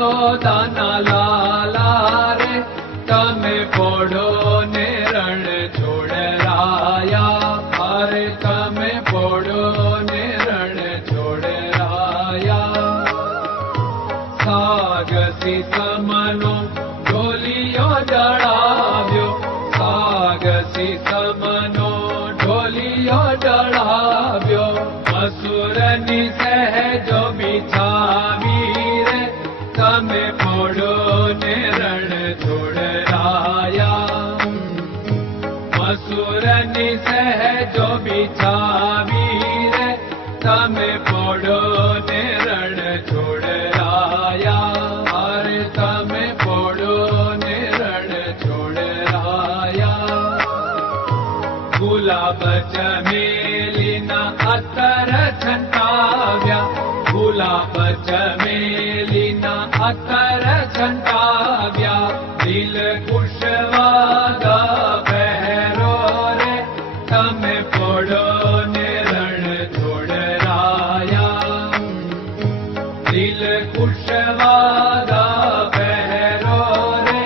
યશોદાના લાલા રે તમે પોડો ને રણ છોડરાયા, અરે તમે પોડો ને રણ છોડરાયા. સાગસી સમનો ઢોલિયો જડાવ્યો, સાગસી સમનો ઢોલિયો જડાવ્યો. અસુરની સહેજો બિછાવી રે તમે પોડો ને રણ છોડરાયા. અસુરની સહેજો બિછાવી રે તમે પોડો ને રણ છોડરાયા, અરે તમે પોડો ને રણ છોડરાયા. ગુલાબ ચમેલીના અત્તર છંટાવ્યા, ગુલાબ ચમેલીના અત્તર છંટાવ્યા. દિલ કુશવાદા પહેરો રે તમે પોડો ને રણ છોડરાયા. દિલ કુશવાદા પહેરો રે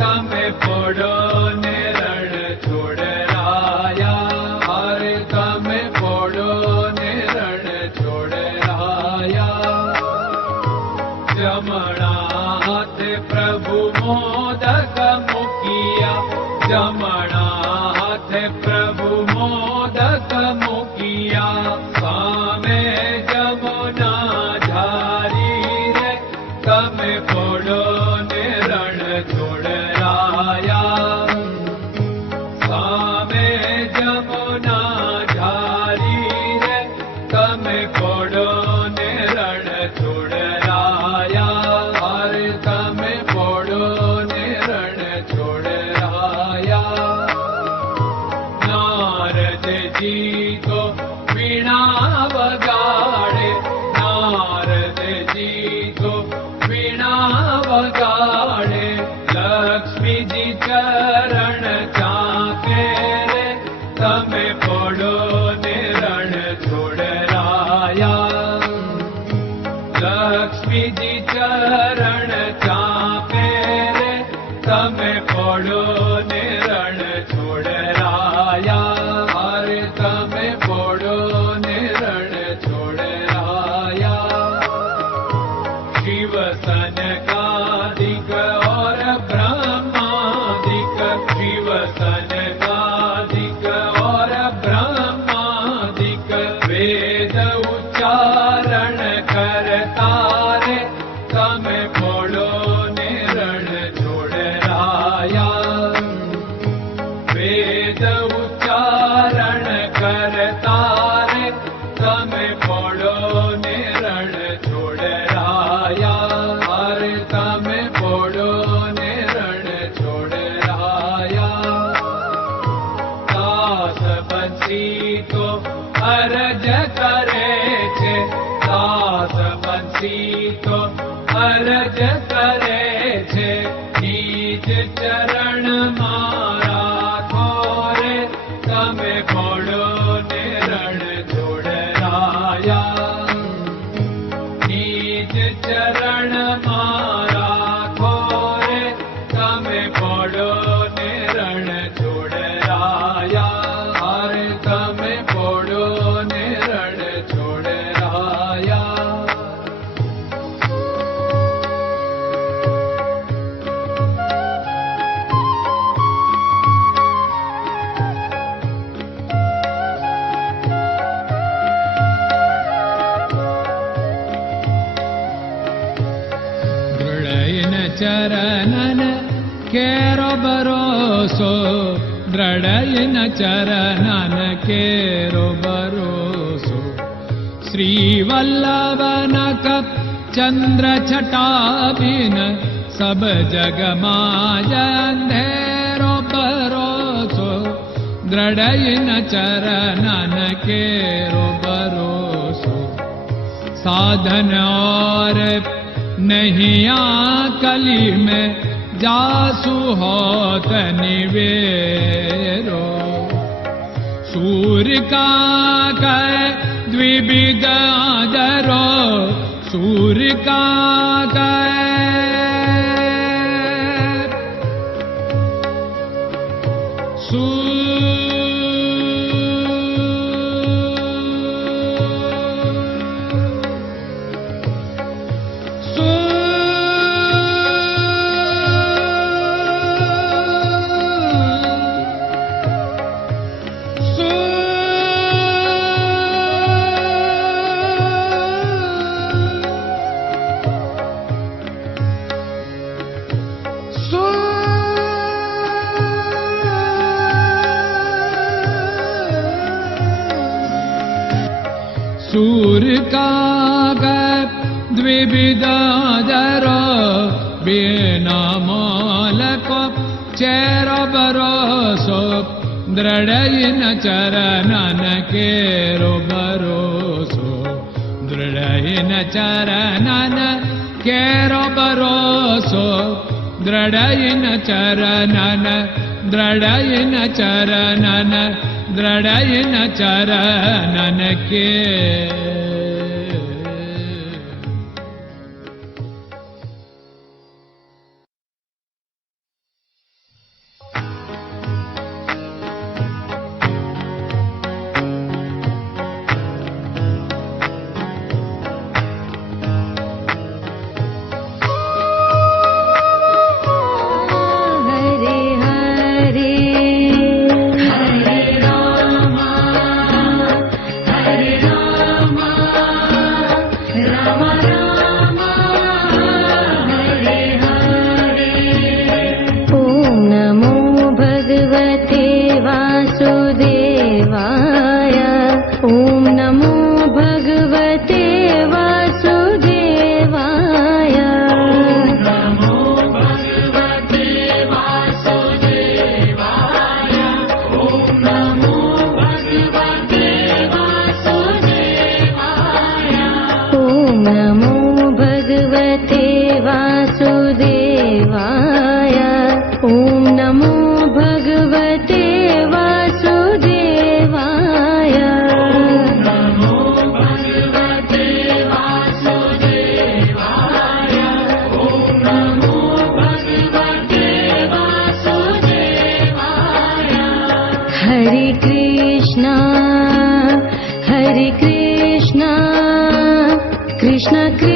તમે પોડો ને રણ છોડરાયા, અરે તમે પોડો ને રણ છોડરાયા. જમણા હાથે પ્રભુ મોદક મૂકિયા, જમણા હાથે પ્રભુ મોદક મૂકિયા. સામે જમુના ઝારી રે તમે પોડો ને રણ છોડરાયા. સામે જમુના ઝારી રે તમે પોડો ને રણ છોડરાયા, અરે તમે પોડો ને રણ છોડરાયા. નારદજી તો વીણા વગાડે, નારદજી તો વીણા વગાડે. લક્ષ્મીજી ચરણ ચાકે રે તમે પોડો ને રણ છોડરાયા. લક્ષ્મીજી ચરણ ચાપે રે તમે પોડો ને રણ છોડરાયા, અરે તમે પોડો ને રણ છોડરાયા. શિવ સનકાદિક और ब्रह्मादिक, शिव सनकादिक और ब्रह्मादिक. वेद उच्चारण करता रे તમે પોડો ને રણ છોડરાયા. વેદ ઉચ્ચારણ કરતા રે તમે પોડો ને રણ છોડરાયા, અરે તમે પોડો ને રણ છોડરાયા. દાસ બંસી તો અરજ કરે છે, દાસ બંસી તો અરજ કરે છે. નીચ ચરણ મારા થોરે તમે પોડો ને રણ છોડરાયા. નીચ ચરણ મારા થોરે તમે પોડો ને રણ છોડરાયા, અરે તમે પોડો ને રણ છોડરાયા. દૃઢયન ચરણન કેરો ભરોસો, દૃઢયન ચરણન કેરો ભરોસો. શ્રી વલ્લભન કપ ચંદ્ર છટા બિન સબ જગમાં અંધેરો ભરોસો. દૃઢયન ચરણન કેરો ભરોસો. साधन और नहीं कली में जासु होत निवेरो। सूर्य का कह द्विविध आदरो, सूर्य का कह काग द्विविधर बिना मोलको चेरो भरोसो दृढ़इन चरणन केरो भरोसो दृढ़इन चरणन केरो भरोसो दृढ़इन चरणन दृढ़इन चरणन दृढ़इन चरणन के Krishna